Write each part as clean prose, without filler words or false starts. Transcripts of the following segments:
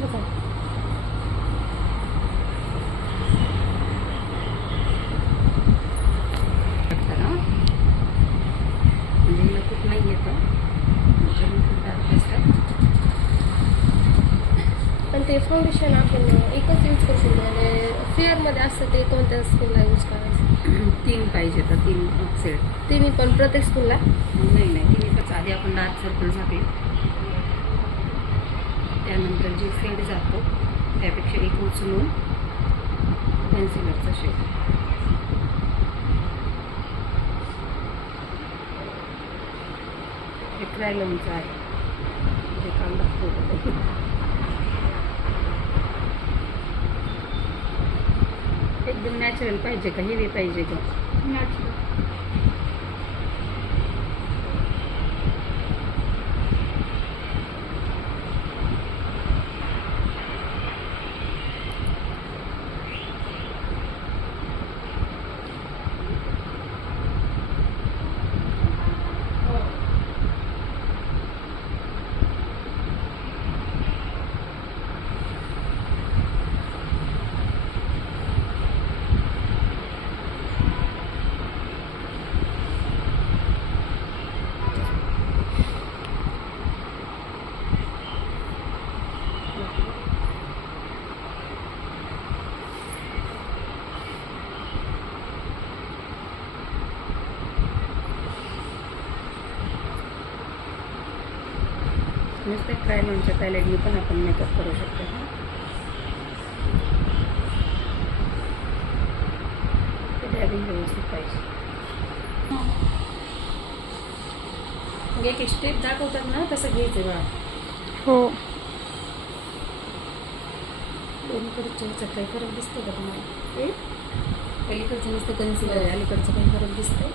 बघा. म्हणजे हिला खूप नाही येतं, पण ते फाउंडेशन आपण एकच यूज करू शकतो. म्हणजे फेअरमध्ये असतं ते कोणत्या स्किनला यूज करायचं? 3 पाहिजे तर 3 सेट. तिन्ही पण प्रत्येक स्किनला? नाही नाही, 3 पण आधी आपण डार्क सर्कल झाले, त्यानंतर जे फेड जातो त्यापेक्षा एक उचलून कन्सिलरचा शेड. हे क्रायलॉनचं आहे, ते काल दाखवतो. एकदम नॅचरल पाहिजे का हेवी पाहिजे का? नॅचरल. नुसते क्रायलॉनच्या पॅलेटनी पण आपण मेकअप करू शकतो. ते डॅबिंग व्यवस्थित पाहिजे. एक एक स्टेप दाखवतात ना तसं घ्यायचं बा. हो. दोन्हीकडच्या ह्याच्यात काही फरक दिसतो का तुम्हाला? अलीकडचं नुसतं कन्सिलर आहे, अलीकडचं काही फरक दिसतो?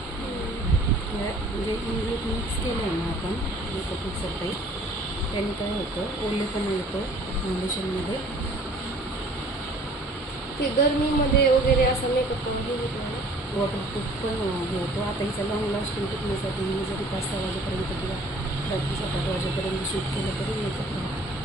म्हणजे इंग्लिश मिक्स केलं आहे ना आपण मेकअप मिक्सर काही, त्याने काय होतं, ओलेपणा येतो फाउंडेशनमध्ये. ते गरमीमध्ये वगैरे असं मेकअप हे होत नाही. वॉटरप्रूफ पण होतो. आता हिचा लॉंग लास्टिंग टिकण्यासाठी मी जरी 5-6 वाजेपर्यंत किंवा रात्री 7-8 वाजेपर्यंत शूट केलं तरी मेकअप राहतो.